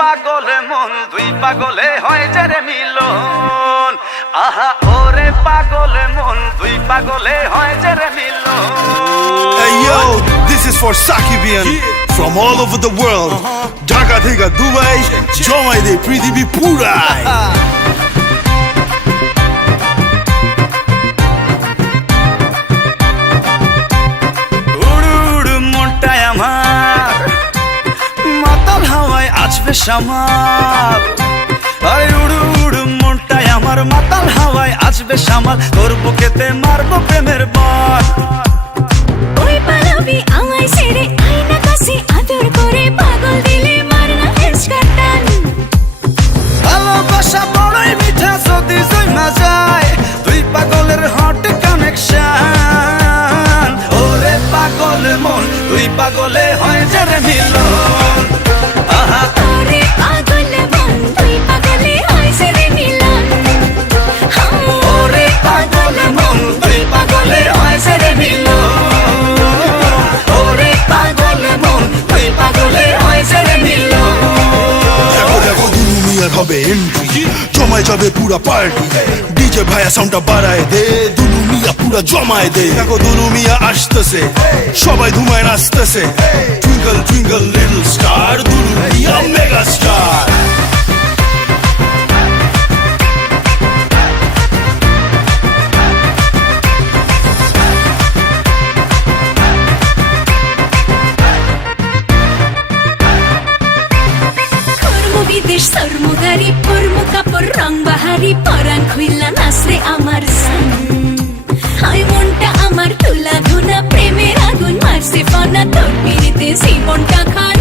পাগলে মন দুই পাগলে হয় যে রে মিলন। আহা ওরে পাগলে মন দুই পাগলে হয় যে রে মিলন। Hey yo, this is for Sakibian from all over the world. Dhaka থেকে দুবাই জমাই দে পৃথিবী পুরাই আছবে সামাল আরে উড়ু উড়ু মনটায় আমার মাতাল হাওয়ায় আছবে সামাল। তোর বুকেতে মারবো প্রেমের বল। ওই পালাবি আমায় ছেড়ে আয়না কাছে আদর করে পাগল দিলে মার না হেসকাটান ভালোবাসা বড়ই মিঠা যদি জমা যায় দুই পাগলের হট কানেকশন ওরে পাগল মন দুই পাগলে হয় যে রে মিলন। হবে এন্ট্রি জমায় যাবে পুরা পার্টি ডিজে ভাইয়া সাউন্ডটা বাড়ায় দে। দুলুমিয়া পুরা জমায় দে। দেখো দুলুমিয়া আসতেছে। সবাই ধুমায় নাচতেছে। Twinkle twinkle little star Dulumia mega star কর্ম বিদেশ সর্মদারি পর্ম কাপড় রং বাহারি পরাণ খুইলা নাচরে আমার সান। আই মনটা আমার তুলা ধুনা, প্রেমের আগুন মারছে ফনা তোর পিড়িতে জীবনটা খান